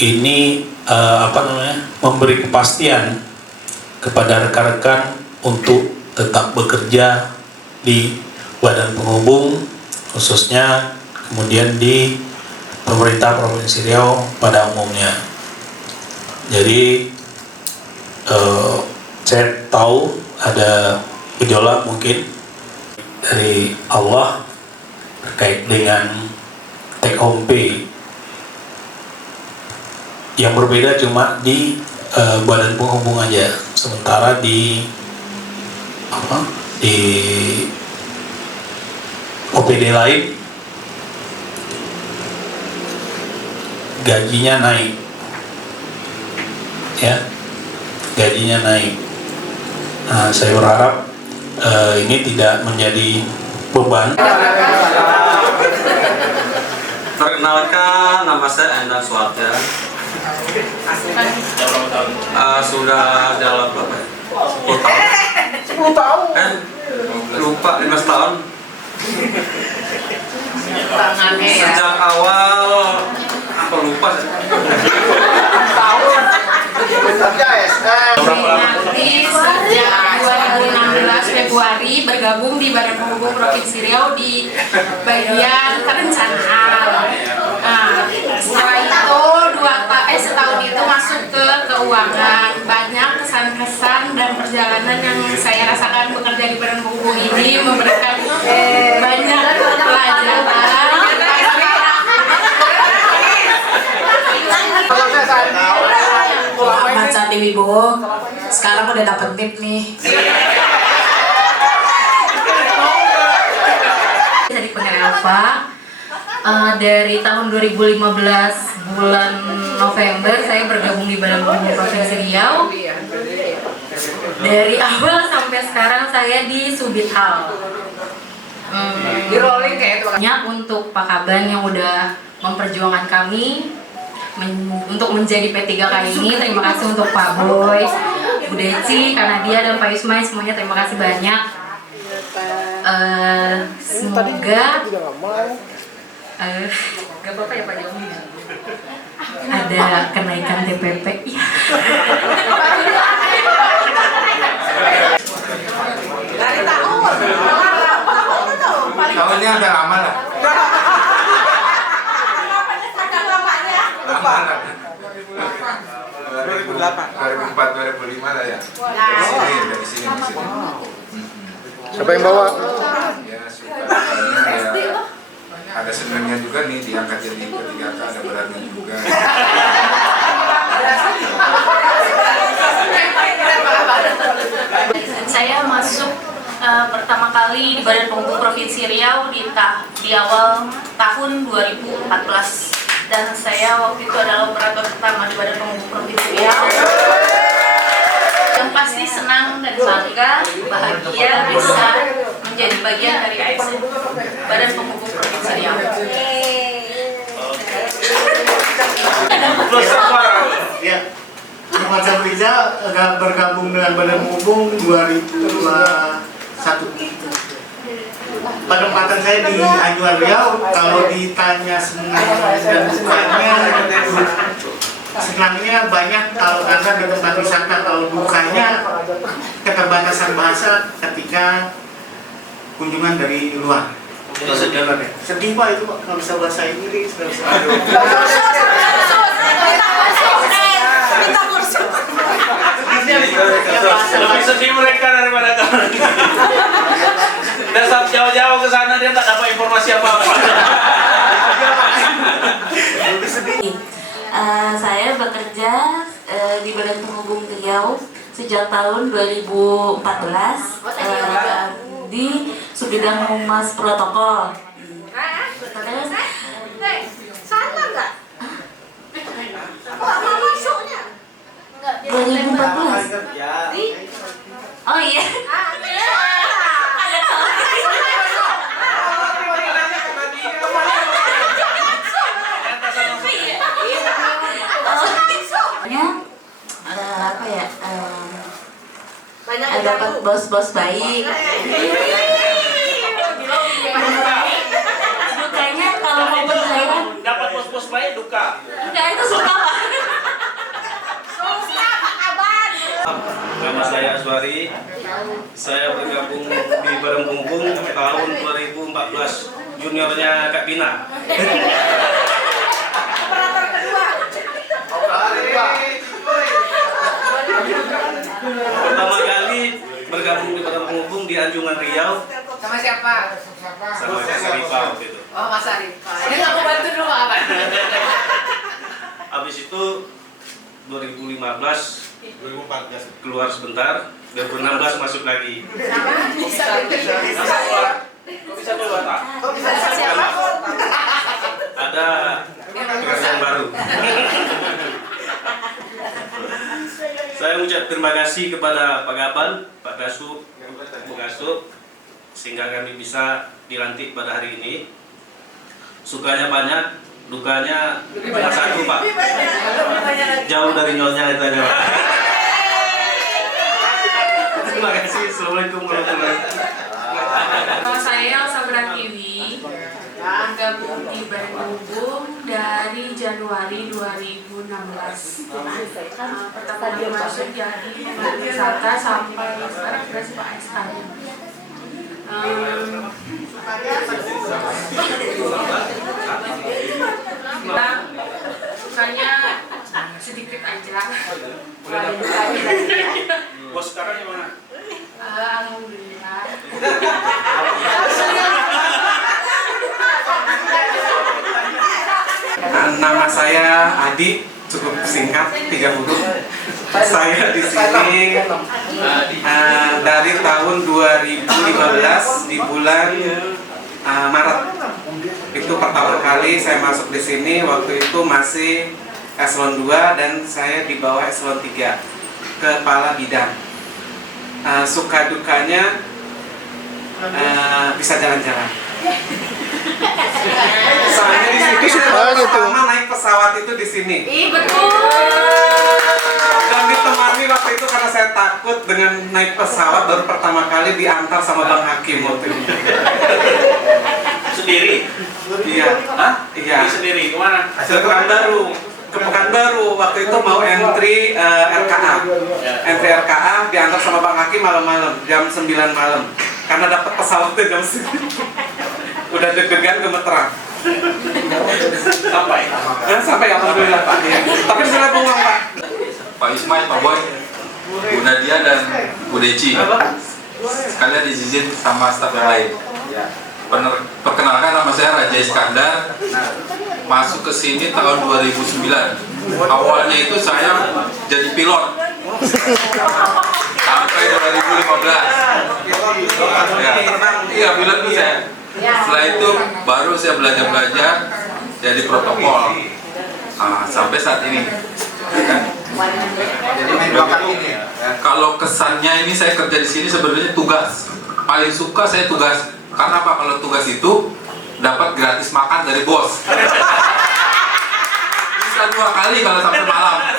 ini memberi kepastian kepada rekan-rekan untuk tetap bekerja di Badan Penghubung, khususnya kemudian di pemerintah Provinsi Riau pada umumnya. Jadi saya tahu ada gejolak mungkin dari Allah terkait dengan take home pay yang berbeda cuma di Badan Penghubung aja, sementara di OPD lain gajinya naik, ya, gajinya naik. Nah, saya berharap ini tidak menjadi beban. Perkenalkan, nama saya Endang Suarja. Sudah dalam berapa ya? 10 tahun. 10 tahun. Lupa 15 tahun. Tangannya ya. Sejak awal apa lupa sih? Tahun. Nanti sejak 2016 Februari bergabung di Badan Penghubung Provinsi Riau di bagian perencanaan. Setelah itu setahun itu masuk ke keuangan. Banyak kesan-kesan dan perjalanan yang saya rasakan bekerja di Badan Penghubung ini memberikan banyak pelajaran. Baca di Wibowo, sekarang udah dapet tip nih. Dari Pengelva, dari tahun 2015 bulan November saya bergabung di Badan Penghubung Provinsi Riau. Dari awal sampai sekarang saya di Subithal. Di rolling kayak itu. Banyak untuk Pak Kaban yang udah memperjuangkan kami untuk menjadi P3K ini. Terima kasih untuk Pak Boy, Bu Deci, Kanadia, dan Pak Yusmai, semuanya terima kasih banyak. Semoga gak apa-apa ya Pak Jomi, ada kenaikan TPP. Dari tahun. Tahunnya udah lama lah. Lama lah. 2004, 2005 lah ya. Dari sini. Siapa yang bawa? Ya, suka ya. Ada senangnya juga nih diangkat jadi P3K, ada beratnya juga. Saya masuk pertama kali di Badan Penghubung Provinsi Riau di awal tahun 2014, dan saya waktu itu adalah operator pertama di Badan Penghubung Provinsi Riau. Yang pasti senang dan bangga, bahagia bisa menjadi bagian dari ASN Badan Penghubung Provinsi Riau. Ya, Muhammad Sabriza bergabung dengan Badan Penghubung 2021. Penempatan saya di Anjuran Riau, kalau ditanya senang dan dukanya, senangnya banyak karena di tempat wisata. Kalau dukanya keterbatasan bahasa ketika kunjungan dari luar. Sedih Pak itu Pak, kalau bisa bahasa Inggris. Lebih sedih mereka daripada kami. Udah saat jauh-jauh ke sana dia tak dapat informasi apa-apa. Saya bekerja di Badan Penghubung Riau sejak tahun 2014 di Subbidang Humas Protokol. Terus Sana nggak? Apa masuknya? 2014. Oh iya. Apa ya? Dapat bos-bos baik. Dukanya kalau mau berkaitan dapat bos-bos baik duka. enggak, itu suka Pak. tahun 2014, juniornya Kak Pina. Operator kedua. Pertama kali bergabung di Badan Penghubung di Anjungan Riau Sama siapa? sama Kak Sarifah waktu itu. Oh, Mas Arif. Dia nggak mau bantu dulu apa? Habis itu 2015 keluar sebentar, 2016 masuk lagi. Bisa Bisa keluar tak? siapa? Ada yang baru. Saya mengucap terima kasih kepada Pak Gaban, Pak Gasub, Bu Gasub, sehingga kami bisa dilantik pada hari ini. Sukanya banyak, dukanya cuma satu, Pak. Jauh dari nyonya itu aja, Pak. Terima kasih. Assalamualaikum warahmatullahi wabarakatuh. Kalau saya Elsa Brantiwi, bergabung di Badan Penghubung dari Januari 2016. Pertama kali masuk jadi pemandu wisata sampai sekarang sudah Pak SK. Sukanya sedikit aja. Bos sekarang gimana? Alhamdulillah. Nama saya Adi, cukup singkat, 3 huruf. Saya di sini dari tahun 2015 di bulan Maret. Itu pertama kali saya masuk di sini, waktu itu masih eselon 2 dan saya di bawah eselon 3, kepala bidang. Suka dukanya bisa jalan-jalan. Soalnya di sini saya pertama naik pesawat itu di sini. Betul. Dan ditemani waktu itu karena saya takut dengan naik pesawat, baru pertama kali diantar sama Bang Hakim waktu itu. Sendiri? Iya. Hah? Iya. Sendiri kemana? Ke Pekanbaru. Ke Pekanbaru waktu itu mau entry RKA. Entry RKA diantar sama Bang Hakim malam-malam, jam 9 malam. Karena dapat pesawatnya jam 9. Udah deg-degan gemeteran. Sampai alhamdulillah Pak. Ya. Tapi sudah buang Pak. Pak Ismail, Pak Boy, Bu Nadia dan Bu Deci. Sekalian izin sama staf yang lain. Perkenalkan, nama saya Raja Iskandar. Masuk ke sini tahun 2009. Awalnya itu saya jadi pilot sampai 2015. Iya, pilot itu saya. Setelah itu baru saya belajar jadi protokol sampai saat ini. Kalau kesannya ini saya kerja di sini sebenarnya tugas. Paling suka saya tugas. Karena apa? Kalau tugas itu dapat gratis makan dari bos. Bisa 2 kali kalau sampai malam.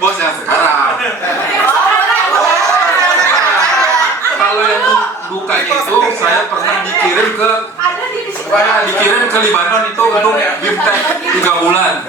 Bos yang sekarang. Kalau yang dukanya itu saya pernah dikirim ke Libanon itu untuk BIMTEK 3 bulan.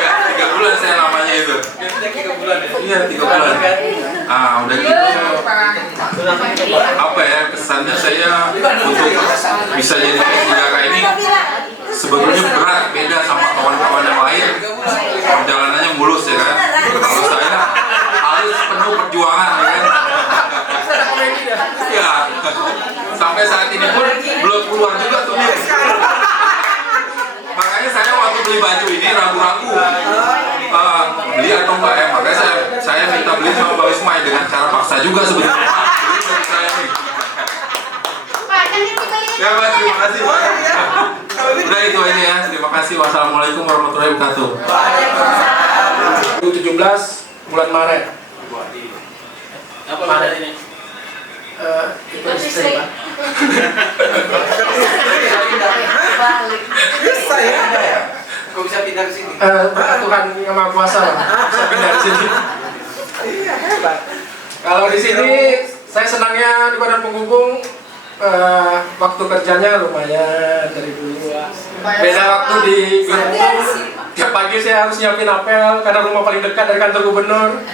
Ya, 3 bulan saya lamanya itu. Iya, 3 bulan. Udah gitu. Apa ya, kesannya saya untuk bisa jadi P3K ini sebetulnya berat, beda sama kawan-kawan yang lain. Perjalanannya mulus ya kan. Kalau saya harus penuh perjuangan ya kan. Ya, sampai saat ini pun belum keluar juga tuh. Makanya saya waktu beli baju ini ragu-ragu beli atau enggak ya. Makanya saya minta beli sama Pak Ismail dengan cara paksa juga sebetulnya. Beli baju saya nih. Ya Pak, terima kasih Pak. Udah itu aja ya. Terima kasih. Wassalamualaikum warahmatullahi wabarakatuh. 2017 bulan Maret. Apa Maret ini? Itu istri Pak. Kok bisa pindah ke sini? Tuhan yang Maha Kuasa lah. Bisa pindah di sini. Iya, hebat. Kalau di sini saya senangnya di Badan Penghubung, waktu kerjanya lumayan dari dulu. Beda waktu di Biro Tiap pagi saya harus nyiapin apel karena rumah paling dekat dari kantor gubernur.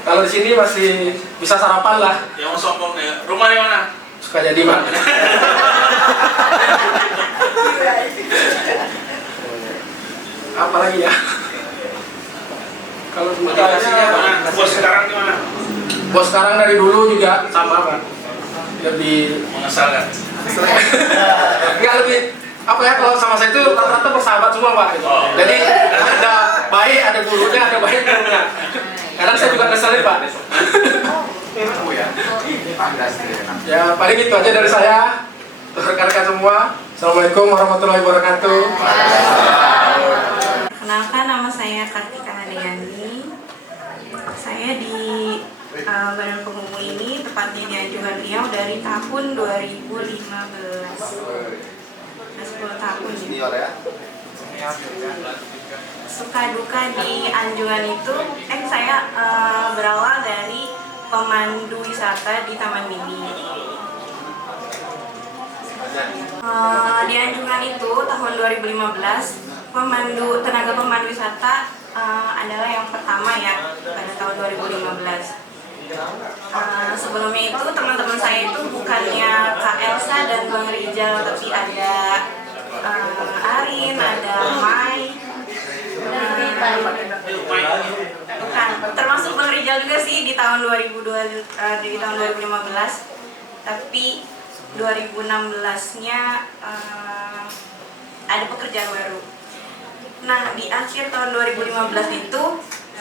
Kalau di sini masih bisa sarapan lah. Yang sombong ya. Rumah di mana? Suka jadi Pak. Apa lagi ya? Kalau Motivasinya mana? Bos sekarang di mana? bos sekarang dari dulu juga sama Pak. Lebih Mengesalkan. Enggak lebih apa ya, kalau sama saya itu rata-rata bersahabat semua Pak. Jadi ada baik, ada buruknya, ada baik buruknya. Kadang saya juga ngeselin Pak. Ya paling itu aja dari saya. Rekan-rekan semua, Assalamualaikum warahmatullahi wabarakatuh. Perkenalkan, nama saya Kartika Nadeyani. Saya di Badan Penghubung ini tepatnya di Anjungan Riau dari tahun 2015. 10 tahun ya. Suka duka di Anjungan itu, saya berawal dari pemandu wisata di Taman Mini. Di Anjungan itu tahun 2015, tenaga pemandu wisata adalah yang pertama ya pada tahun 2015. Sebelumnya itu teman-teman saya itu bukannya Kak Elsa dan Bang Rijal, tapi ada Arin, ada Mai, bukan, termasuk Bang Rijal juga sih di tahun 2015, tapi 2016-nya ada pekerjaan baru. Nah, di akhir tahun 2015 itu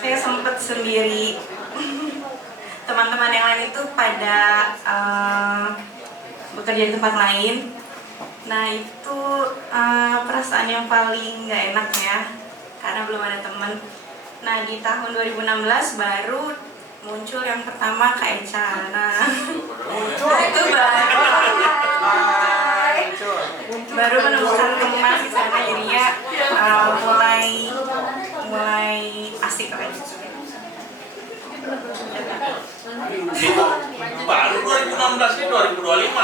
saya sempat sendiri. Teman-teman yang lain itu pada bekerja di tempat lain. Nah, itu perasaan yang paling gak enak ya, karena belum ada teman. Nah, di tahun 2016 baru muncul yang pertama Kak Eca. Nah, itu baru menemukan teman di sana, jadinya mulai asik lagi. Baru 2016 ini 2025.